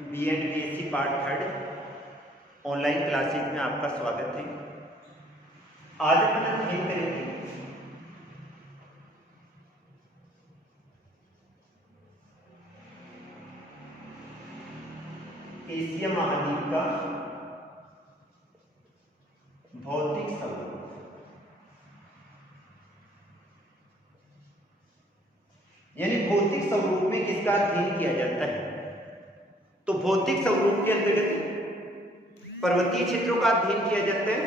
BEd BSc part third online classes में आपका स्वागत है। आज अपन अध्ययन करेंगे एशिया महाद्वीप का भौतिक स्वरूप। यानी भौतिक स्वरूप में किसका अध्ययन किया जाता है। तो भौतिक स्वरूप के अंतर्गत पर्वतीय क्षेत्रों का अध्ययन किया जाता है,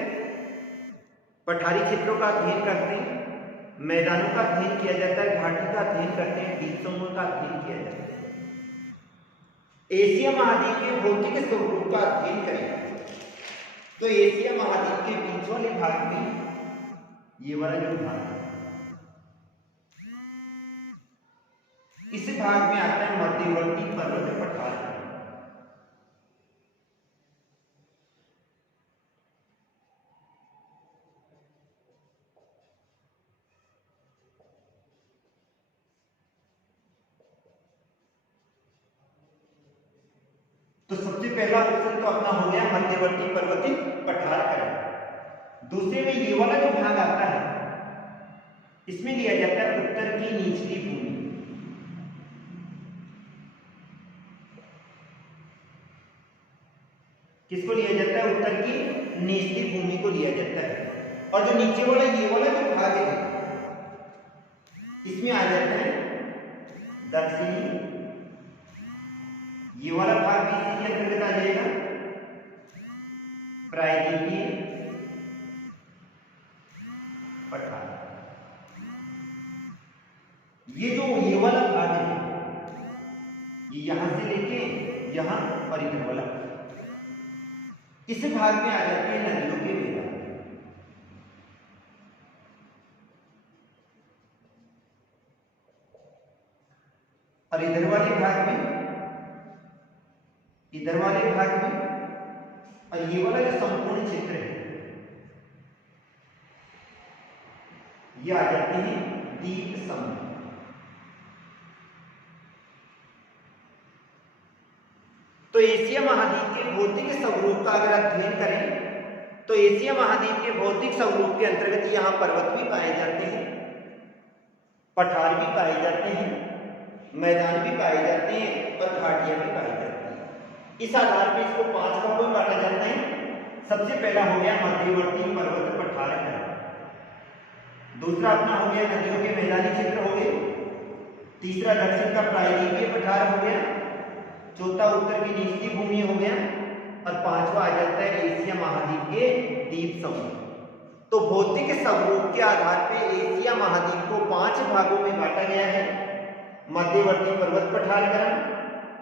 पठारी क्षेत्रों का अध्ययन करते हैं, मैदानों का अध्ययन किया जाता है, घाटी का अध्ययन करते हैं, द्वीप समूह का अध्ययन किया जाता है। एशिया महाद्वीप के भौतिक स्वरूप का अध्ययन करें तो एशिया महाद्वीप के बीच वाले भाग में ये वाला जो भाग है, इस भाग में आता है मध्यवर्ती पर्वत पठार। तो सबसे पहला ऑप्शन तो अपना हो गया मध्यवर्ती पर्वतीय पठार का। दूसरे में ये वाला जो भाग आता है, इसमें लिया जाता है उत्तर की निचली भूमि। किसको लिया जाता है? उत्तर की निचली भूमि को लिया जाता है। और जो नीचे वाला ये वाला जो भाग है, इसमें आ जाता है दक्षिणी। ये वाला भाग भी इसी के अंतर्गत आ जाएगा प्रायद्वीपीय पठार। ये वाला भाग है, ये यहां से लेके यहां और इधर वाला, इस भाग में आ जाते हैं नदियों के मैदान। और इधर वाले भाग में और ये वाला जो संपूर्ण क्षेत्र है, ये आ जाते हैं द्वीप समूह। तो एशिया महाद्वीप के भौतिक स्वरूप का अगर अध्ययन करें तो एशिया महाद्वीप के भौतिक स्वरूप के अंतर्गत यहाँ पर्वत भी पाए जाते हैं, पठार भी पाए जाते हैं, मैदान भी पाए जाते हैं और घाटियां भी पाई जाती हैं। इस आधार पर इसको 5 भागों में बांटा जाता है। सबसे पहला हो गया मध्यवर्ती पर्वत पठार का, दूसरा अपना हो गया नदियों के मैदानी क्षेत्र हो गए, तीसरा दक्षिण का प्रायद्वीपीय पठार हो गया, चौथा उत्तर की निचली भूमि हो गया और पांचवा आ जाता है एशिया महाद्वीप के द्वीप समूह। तो भौतिक स्वरूप के आधार पर एशिया महाद्वीप को 5 भागों में बांटा गया है। मध्यवर्ती पर्वत पठार का,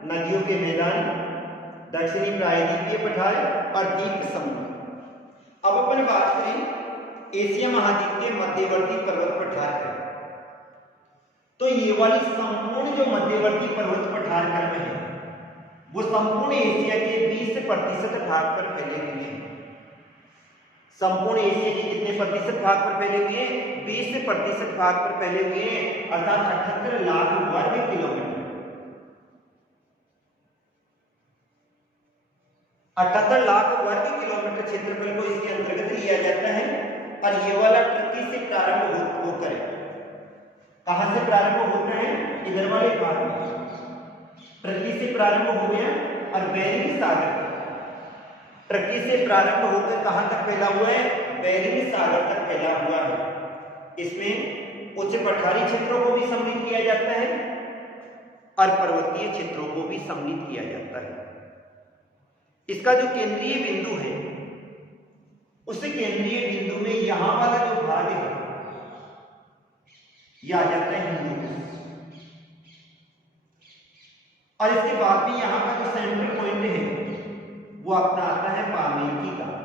नदियों के मैदान, दक्षिणी प्रायद्वीपीय पठार और द्वीप समूह। अब अपन बात करें एशिया महाद्वीप के मध्यवर्ती पर्वत पठार का। तो ये वाली संपूर्ण जो मध्यवर्ती पर्वत पठार में है, वो संपूर्ण एशिया के 20% भाग पर फैले हुए हैं। संपूर्ण एशिया के कितने प्रतिशत भाग पर फैले हुए हैं? 20% भाग पर फैले हुए हैं, अर्थात 78 लाख वर्ग किलोमीटर। 78 लाख वर्ग किलोमीटर क्षेत्रफल को इसके अंतर्गत लिया जाता है। और ये वाला टर्की से प्रारंभ होकर, कहां से प्रारंभ होता है? इधर वाले भाग में टर्की से प्रारंभ हो गया और बेरिंग सागर, टर्की से प्रारंभ होकर कहां तक फैला हुआ है? बेरिंग सागर तक फैला हुआ है। इसमें उच्च पठारी क्षेत्रों को भी सम्मिलित किया जाता है और पर्वतीय क्षेत्रों को भी सम्मिलित किया जाता है। इसका जो केंद्रीय बिंदु है, उस केंद्रीय बिंदु में यहां वाला जो भाग है, यह आ जाता है हिंदू कुश। और इसके बाद भी यहां का जो सेंट्रल पॉइंट है, वो अपना आता है पामीर की घाट।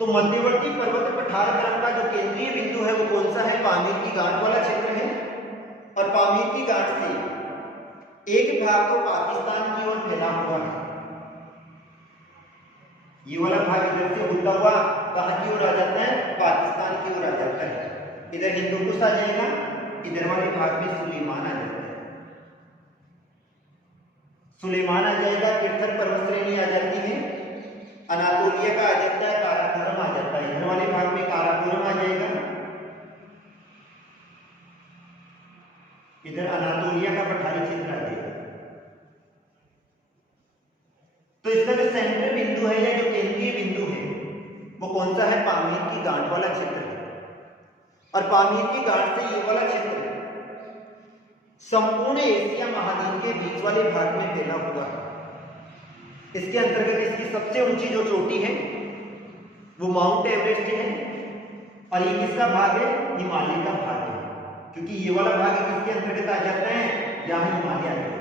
तो मध्यवर्ती पर्वत पठार क्रम का जो केंद्रीय बिंदु है, वो कौन सा है? पामीर की घाट वाला क्षेत्र है। और पामीर की घाट से एक भाग तो पाकिस्तान की ओर फैला हुआ है। ये वाला भाग इधर से होता हुआ कहां की ओर आ जाता है? पाकिस्तान की ओर आ जाता है। इधर हिंदू कुश आ जाएगा इधर वाले भाग में सुलेमान आ जाता है, सुलेमान आ जाएगा, किर्थन पर्वत श्रेणी आ जाती है, अनातोलिया का आ जाता है, काराकोरम आ जाता है। इधर वाले भाग में काराकोरम आ जाएगा, इधर अनातोलिया का पठारी क्षेत्र आ जाएगा। तो इसका जो सेंट्रल बिंदु है या जो केंद्रीय बिंदु है वो कौन सा है? पामीर की गांठ वाला क्षेत्र है। और पामीर की गांठ से ये वाला क्षेत्र संपूर्ण एशिया महाद्वीप के बीच वाले भाग में फैला हुआ है। इसके अंतर्गत इसकी सबसे ऊंची जो चोटी है वो माउंट एवरेस्ट है, और ये किसका भाग है? हिमालय का भाग है, क्योंकि ये वाला भाग किसके अंतर्गत आ जाता है? यहाँ हिमालय आ जाता है।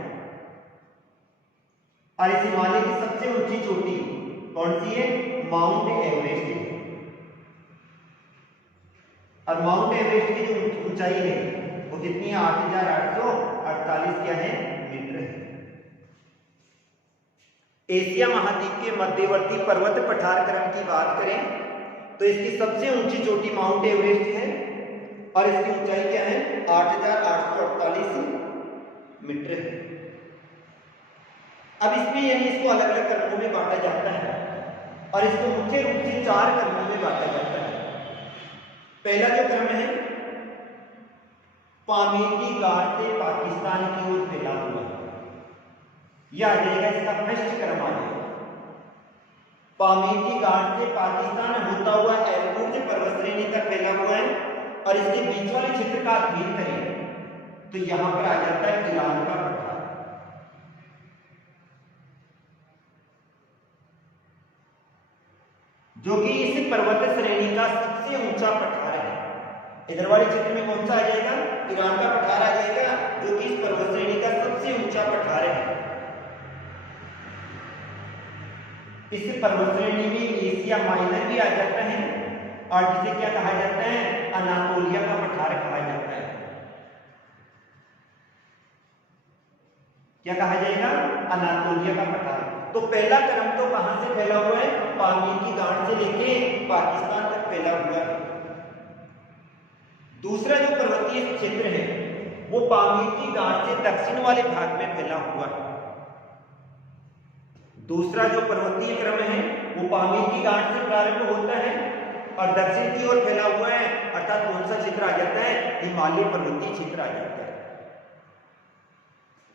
और इस हिमालय की सबसे ऊंची चोटी कौन सी है? माउंट एवरेस्ट है। और माउंट एवरेस्ट की जो ऊंचाई है वो कितनी है? 8,848 क्या है? मीटर है। एशिया महाद्वीप के मध्यवर्ती पर्वत पठार क्रम की बात करें तो इसकी सबसे ऊंची चोटी माउंट एवरेस्ट है, और इसकी ऊंचाई क्या है? 8,848 मीटर है। अब इसमें यानी इसको अलग अलग क्रमों में बांटा जाता है, और इसको मुख्य रूप से 4 क्रमों में बांटा जाता है। पहला जो क्रम है पामीर की गांठ से पाकिस्तान की ओर फैला हुआ है, यह आ जाएगा, इसका फर्स्ट क्रम आ जाएगा। पामीर की गांठ से पाकिस्तान होता हुआ एलबुर्ज पर्वत श्रेणी तक फैला हुआ है, और इसके बीच वाले क्षेत्र का अध्ययन करें तो यहां पर आ जाता है ईरान का पठार, जो कि इस पर्वत श्रेणी का सबसे ऊंचा पठार है। इधर वाले क्षेत्र में कौन सा आ जाएगा? ईरान का पठार आ जाएगा, जो कि इस पर्वत श्रेणी का सबसे ऊंचा पठार है। इस पर्वत श्रेणी में एशिया माइनर भी आ जाता है, और जिसे क्या कहा जाता है? अनातोलिया का पठार कहा जाता है। क्या कहा जाएगा? अनातोलिया का पठार। तो पहला क्रम तो कहां से फैला हुआ है? पामीर की गांठ से लेके पाकिस्तान तक फैला हुआ है। दूसरा जो पर्वतीय क्षेत्र है वो पामीर की गांठ से दक्षिण वाले भाग में फैला हुआ है। दूसरा जो पर्वतीय क्रम है वो पामीर की गांठ से प्रारंभ होता है और दक्षिण की ओर फैला हुआ है, अर्थात कौन सा क्षेत्र आ जाता है? हिमालय पर्वतीय क्षेत्र आ जाता है।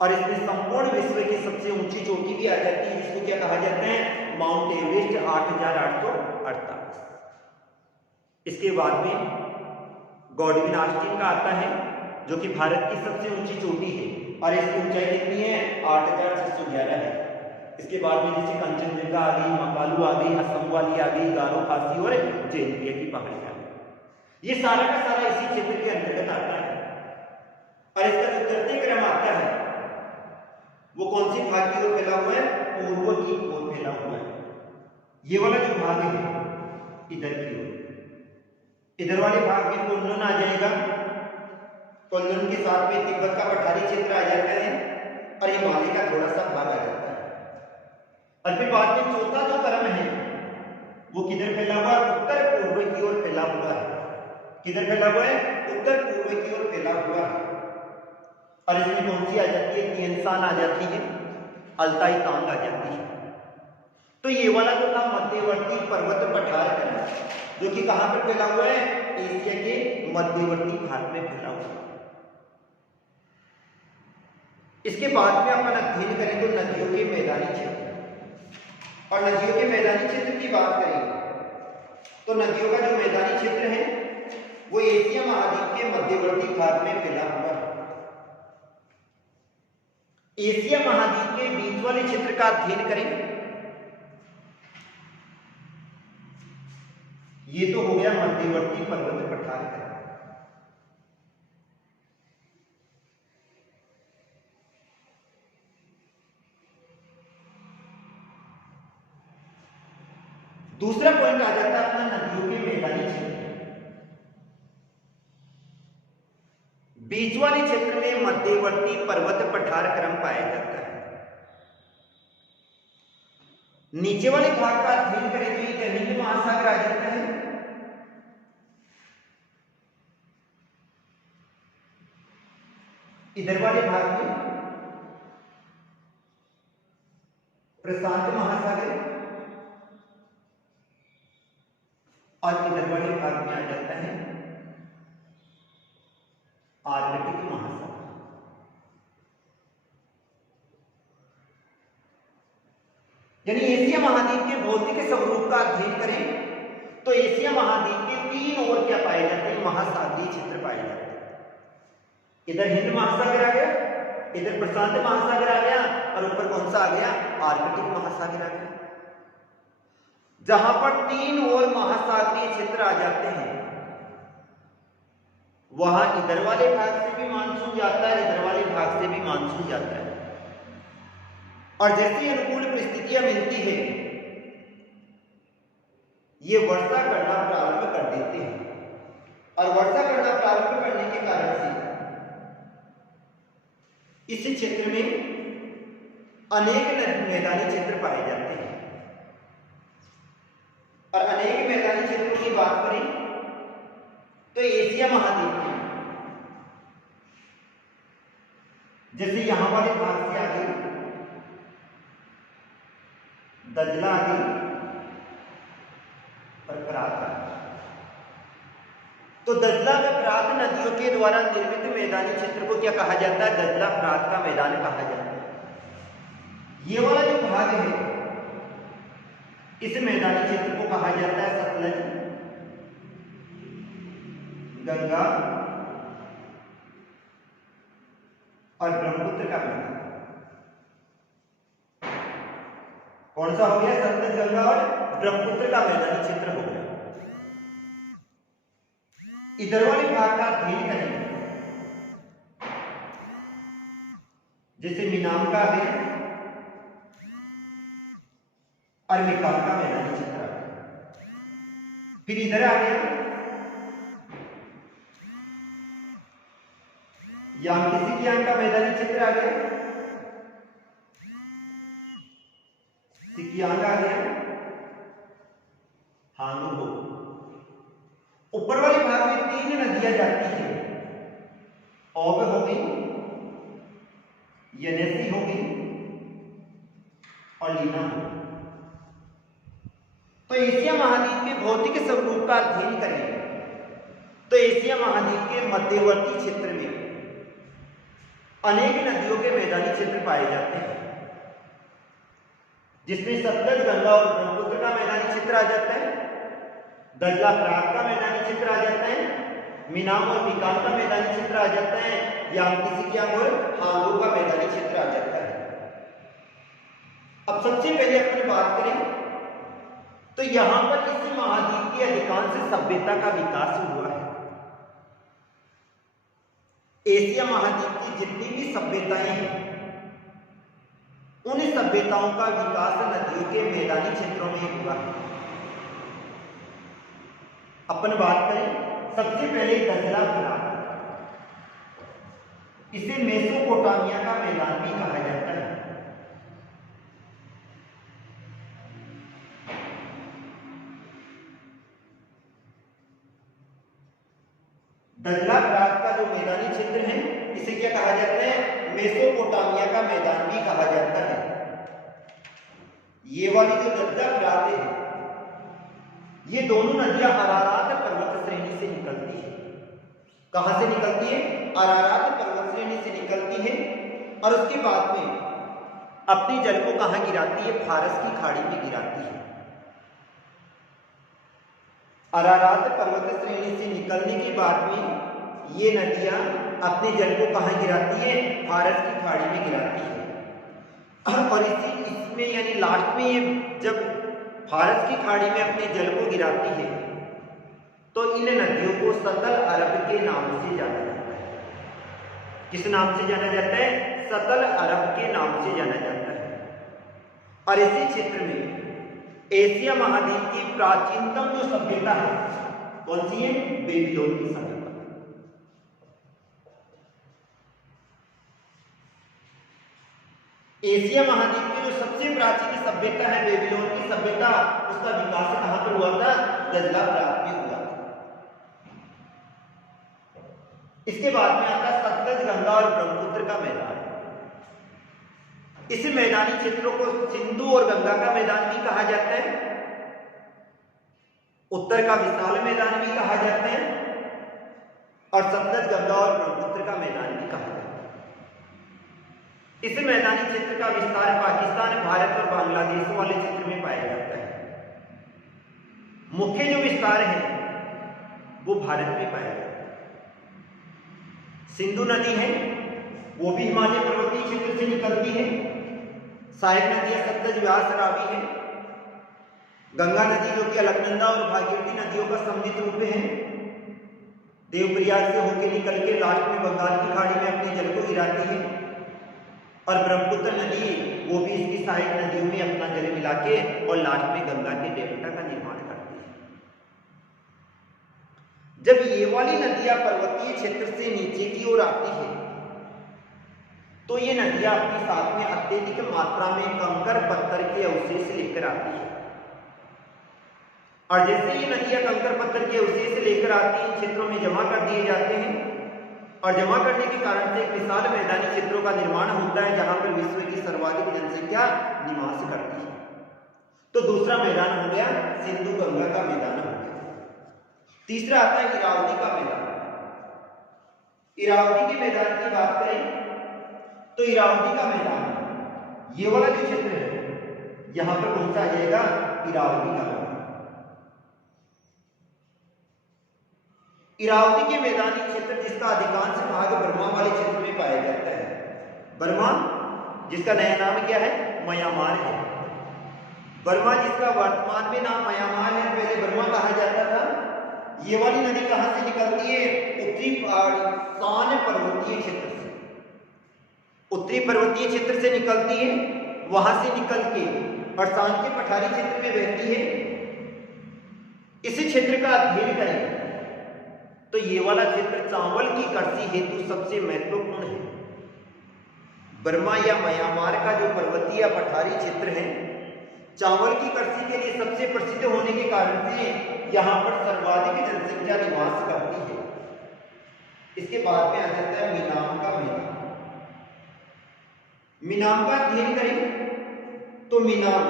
और इसमें संपूर्ण विश्व की सबसे ऊंची चोटी भी आ जाती है, जिसको क्या कहा जाता है? Mount Everest 8,848। इसके बाद में गॉडविन ऑस्टिन का आता है, जो कि भारत की सबसे ऊंची चोटी है, और इसकी ऊंचाई कितनी है? 8,611 है। इसके बाद में जैसे कंचनजंगा आ गई, मकालू आ गई, असम वाली आ गई, गारो खासी और जैंतिया की पहाड़ी आ गई। ये सारा का सारा इसी क्षेत्र के अंतर्गत आता है। और इसका जो तृतीय क्रम आता है वो कौन सी भाग की ओर फैला हुआ है? पूर्व की ओर फैला हुआ है। ये वाला जो भाग है इधर की ओर, इधर वाले भाग में कुनलुन आ जाएगा, कुनलुन के साथ में तिब्बत का पठारी क्षेत्र आ जाता है, और हिमालय का थोड़ा सा भाग आ जाता है। और फिर बाद में चौथा जो क्रम है वो किधर फैला हुआ है? उत्तर पूर्व की ओर फैला हुआ है। किधर फैला हुआ है? उत्तर पूर्व की ओर फैला हुआ है। और इसमें कौन सी आ जाती है? तिएनशान आ जाती है, अल्ताई तांग आ जाती है। तो ये वाला जो था मध्यवर्ती पर्वत पठार क्रम, जो कि कहां पर फैला हुआ है? एशिया के मध्यवर्ती भाग में फैला हुआ है। इसके बाद में अपन अध्ययन करें तो नदियों के मैदानी क्षेत्र, और नदियों के मैदानी क्षेत्र की बात करें तो नदियों का जो मैदानी क्षेत्र है वो एशिया महाद्वीप के मध्यवर्ती भाग में फैला हुआ है। एशिया महाद्वीप के बीच वाले क्षेत्र का अध्ययन करें, ये तो हो गया मध्यवर्ती पर्वत पठार क्रम। दूसरा पॉइंट आ जाता है अपना नदियों के मैदानी क्षेत्र। बीच वाले क्षेत्र में मध्यवर्ती पर्वत पठार क्रम पाया जाता है। नीचे वाले भाग का अध्ययन करें तो ये हिंद महासागर आ जाता है, इधर वाले भाग में प्रशांत महासागर और इधर वाले भाग में आ जाता है आर्कटिक महासागर। यानी एशिया महाद्वीप के भौतिक स्वरूप का अध्ययन करें तो एशिया महाद्वीप के तीन ओर क्या पाए जाते हैं, महासागरीय क्षेत्र पाए जाते हैं। इधर हिंद महासागर आ गया, इधर प्रशांत महासागर आ गया और ऊपर कौन सा आ गया, आर्कटिक महासागर आ गया। जहां पर तीन ओर महासागरीय क्षेत्र आ जाते हैं वहां इधर वाले भाग से भी मानसून जाता है, इधर वाले भाग से भी मानसून जाता है। और जैसी अनुकूल परिस्थितियां मिलती है ये वर्षा करना प्रारंभ कर देते हैं और वर्षा करना प्रारंभ करने के कारण से इस क्षेत्र में अनेक मैदानी क्षेत्र पाए जाते हैं। और अनेक मैदानी क्षेत्रों की बात करें तो एशिया महाद्वीप में जैसे यहां वाले भाग से आगे दजला आदि और करात आदि, तो दजला व करात नदियों के द्वारा निर्मित मैदानी क्षेत्र को क्या कहा जाता है, दजला करात का मैदान कहा जाता है। ये वाला जो भाग है इस मैदानी क्षेत्र को कहा जाता है सतलज गंगा और ब्रह्मपुत्र का मैदान। कौन सा हो गया, सतलज गंगा और ब्रह्मपुत्र का मैदानी क्षेत्र हो गया। इधर वाले भाग का अध्ययन करें जैसे मीनाम का है और मिकाम का मैदानी क्षेत्र आ गया। फिर इधर आ गया यांग का मैदानी क्षेत्र आ गया, सिकियांग आ गया, हांगू हो। ऊपर वाले भाग में तीन नदियां जाती है, ओब हो गई, यनेसी हो गई और लीना हो गई। तो एशिया महाद्वीप के भौतिक स्वरूप का अध्ययन करें तो एशिया महाद्वीप के मध्यवर्ती क्षेत्र में अनेक नदियों के मैदानी क्षेत्र पाए जाते हैं जिसमें सतलज गंगा और ब्रह्मपुत्र का मैदानी क्षेत्र आ जाता है, दजला करात का मैदानी क्षेत्र आ जाता है, मीनाम और मिकाम का मैदानी क्षेत्र आ जाता है, यांग और हांगू का मैदानी क्षेत्र आ जाता है। अब सबसे पहले अपन बात करें तो यहां पर इस महाद्वीप की अधिकांश सभ्यता का विकास हुआ है। एशिया महाद्वीप की जितनी भी सभ्यताएं हैं उन सभ्यताओं का विकास नदियों के मैदानी क्षेत्रों में हुआ है। अपन बात करें सबसे पहले दजला करात, इसे मेसोपोटामिया का मैदान भी कहा जाता है। दजला करात का जो मैदानी क्षेत्र है इसे क्या कहा जाता है, मेसोपोटामिया का मैदान भी कहा जाता है। ये वाली जो दजला करात है ये दोनों नदियां अरारात पर्वत श्रेणी से निकलती है। कहां से निकलती है, अरारात पर्वत श्रेणी से निकलती है और उसके बाद में अपनी जल को कहां गिराती है, फारस की खाड़ी में गिराती है। अरारात पर्वत श्रेणी से निकलने के बाद में ये नदियां अपने जल को कहां गिराती है, फारस की खाड़ी में गिराती है। और इसमें यानी लास्ट में ये जब फारस की खाड़ी में अपने जल को गिराती है तो इन नदियों को सतल अरब के नाम से जाना जाता है। किस नाम से जाना जाता है, सतल अरब के नाम से जाना जाता है। और इसी क्षेत्र में एशिया महाद्वीप की प्राचीनतम जो सभ्यता है कौन सी है, बेबीलोन की सभ्यता। एशिया महाद्वीप की जो सबसे प्राचीन सभ्यता है बेबीलोन की सभ्यता, उसका विकास कहां पर हुआ था, दजला करात में हुआ था। इसके बाद में आता है सतलज, गंगा और ब्रह्मपुत्र का मैदान। इस मैदानी क्षेत्रों को सिंधु और गंगा का मैदान भी कहा जाता है, उत्तर का विशाल मैदान भी कहा जाता है, और सतलज, गंगा और ब्रह्मपुत्र का मैदान भी कहा जाता है। इस मैदानी क्षेत्र का विस्तार पाकिस्तान, भारत और बांग्लादेश वाले क्षेत्र में पाया जाता है। मुख्य जो विस्तार है वो भारत में पाया जाता है। सिंधु नदी है वो भी हिमालय पर्वतीय क्षेत्र से निकलती है। सहायक नदियां सतलज, व्यास, रावी है। गंगा नदी जो कि अलकनंदा और भागीरथी नदियों का सम्मिलित रूप है, देवप्रयाग से होकर निकल के लास्ट में बंगाल की खाड़ी में अपने जल को गिराती है। और ब्रह्मपुत्र नदी वो भी इसकी सहायक नदियों में अपना जल मिला के और लास्ट में गंगा के डेल्टा का निर्माण करती है। जब ये वाली नदियां पर्वतीय क्षेत्र से नीचे की ओर आती है तो ये नदियां अपने साथ में अत्यधिक मात्रा में कंकर पत्थर के अवशेष लेकर आती है। और जैसे ये नदियां कंकर पत्थर के अवशेष लेकर आती हैं, क्षेत्रों में जमा कर दिए जाते हैं, और जमा करने के कारण से एक विशाल मैदानी क्षेत्रों का निर्माण होता है जहां पर विश्व की सर्वाधिक जनसंख्या निवास करती है। तो दूसरा मैदान हो गया सिंधु गंगा का मैदान हो गया। तीसरा आता है इरावदी का मैदान। इरावदी के मैदान की बात करें तो इरावदी का मैदान ये वाला जो क्षेत्र है यहां पर कौन सा आ जाएगा, इरावदी का मैदान। इरावदी के मैदानी क्षेत्र जिसका अधिकांश भाग बर्मा वाले क्षेत्र में पाया जाता है। बर्मा जिसका नया नाम क्या है, म्यांमार है। बर्मा जिसका वर्तमान में नाम म्यांमार है, पहले बर्मा कहा जाता था। ये वाली नदी कहां से निकलती है, उत्तरी शान पर्वतीय क्षेत्र से। उत्तरी पर्वतीय क्षेत्र से निकलती है, वहां से निकल के और शान के पठारी क्षेत्र में बहती है। इस क्षेत्र का अध्ययन करें तो ये वाला क्षेत्र चावल की कृषि हेतु सबसे महत्वपूर्ण है। बर्मा या म्यांमार का जो पर्वतीय पठारी क्षेत्र है चावल की कृषि के लिए सबसे प्रसिद्ध होने के कारण से यहां पर सर्वाधिक जनसंख्या निवास करती है। इसके बाद में आ जाता है मीनाम का मैदान। मीनाम का अध्ययन करें तो मीनाम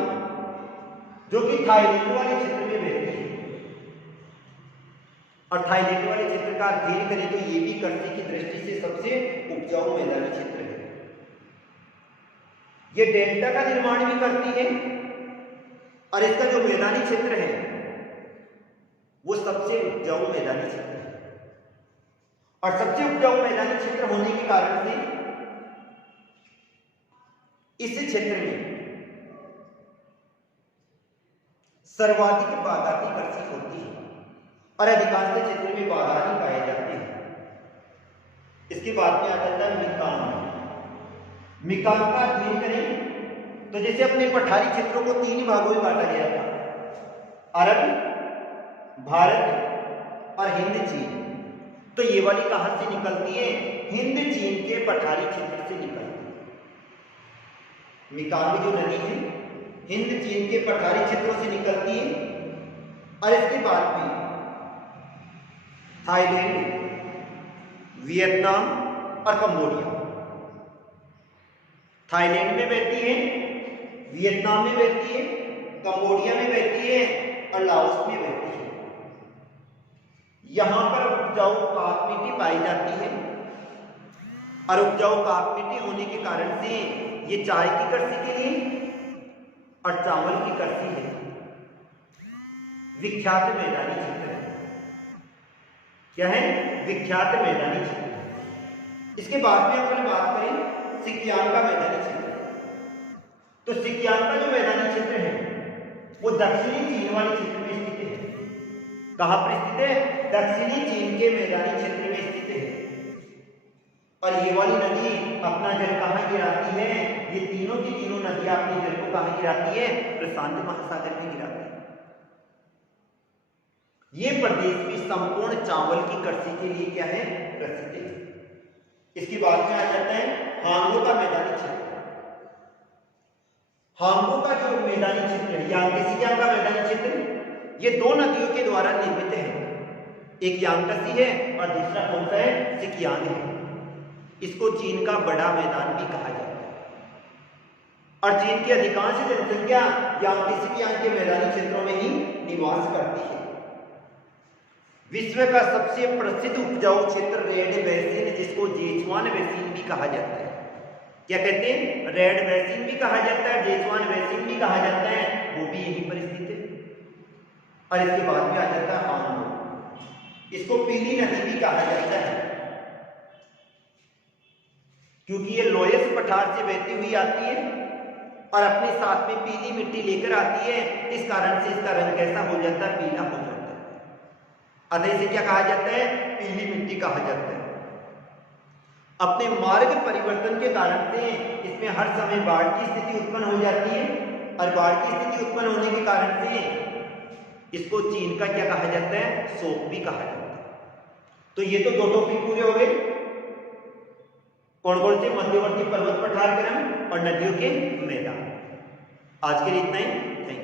जो कि थाईलैंड वाले क्षेत्र में बहती है, और थाईलैंड वाले क्षेत्र का अध्ययन करें तो ये भी कृषि की दृष्टि से सबसे उपजाऊ मैदानी क्षेत्र है। ये डेल्टा का निर्माण भी करती है, और इसका जो मैदानी क्षेत्र है वो सबसे उपजाऊ मैदानी क्षेत्र है। और सबसे उपजाऊ मैदानी क्षेत्र होने के कारण से इस क्षेत्र में सर्वाधिक बागाती कृषि होती है, और अधिकांश क्षेत्र में बागान ही पाए जाते हैं। इसके बाद में आ जाता है मिकाम। मिकाम का अध्ययन करें तो जैसे अपने पठारी क्षेत्रों को 3 भागों में बांटा गया था, अरब, भारत और हिंद चीन। तो ये वाली कहां से निकलती है, हिंद चीन के पठारी क्षेत्र से निकलती है। मिकामी जो नदी है हिंद चीन के पठारी क्षेत्रों से निकलती है, और इसके बाद में थाईलैंड, वियतनाम और कंबोडिया। थाईलैंड में बहती है, वियतनाम में बहती है, कंबोडिया में बहती है और लाओस में बहती है। यहां पर उपजाऊ काप मिट्टी पाई जाती है, और उपजाऊ काप मिट्टी होने के कारण से ये चाय की कृषि के लिए और चावल की कृषि है विख्यात मैदानी क्षेत्र है। क्या है, विख्यात मैदानी क्षेत्र। इसके बाद में अपन बात करें सिक्किम का मैदानी क्षेत्र। तो सिक्किम का जो मैदानी क्षेत्र है वो दक्षिणी चीन वाले क्षेत्र में स्थित है। कहां पर स्थित है, दक्षिणी चीन के मैदानी क्षेत्र में स्थित है। और ये वाली नदी अपना जल कहां गिराती है, ये तीनों की तीनों नदियां अपने जल को कहां गिराती है, प्रशांत महासागर में गिराती है। ये प्रदेश भी संपूर्ण चावल की कृषि के लिए क्या है, प्रसिद्ध है। इसके बाद में आ जाता है हांगो का मैदानी क्षेत्र। हांगो का जो मैदानी क्षेत्र है, यांगसी का मैदानी क्षेत्र, ये 2 नदियों के द्वारा निर्मित है। एक यांगटसी है और दूसरा कौन सा है, सिकियांग है। इसको चीन का बड़ा मैदान भी कहा जाता है और चीन की अधिकांश जनसंख्या यांगटी सिकियांग के मैदानी क्षेत्रों में ही निवास करती है। विश्व का सबसे प्रसिद्ध उपजाऊ क्षेत्र रेड बेसिन, जिसको जेचुआन बेसिन भी कहा जाता है। क्या कहते हैं, रेड बेसिन भी कहा जाता है, जेचुआन बेसिन भी कहा जाता है, वो भी यही पर स्थित है। और इसके बाद में आ जाता है आंगो, इसको पीली नदी भी कहा जाता है क्योंकि ये लोयस पठार से बहती हुई आती है और अपने साथ में पीली मिट्टी लेकर आती है। इस कारण से इसका रंग कैसा हो जाता है, पीला हो जाता है। अतः इसे क्या कहा जाता है, पीली मिट्टी कहा जाता है। अपने मार्ग परिवर्तन के कारण से इसमें हर समय बाढ़ की स्थिति उत्पन्न हो जाती है और बाढ़ की स्थिति उत्पन्न होने के कारण से इसको चीन का क्या कहा जाता है, शोक भी कहा जाता है। तो ये तो दो टॉपिक पूरे हो गए, कौन कौन से, मध्यवर्ती पर्वत पठार क्रम और नदियों के मैदान। आज के लिए इतना ही। Thank you.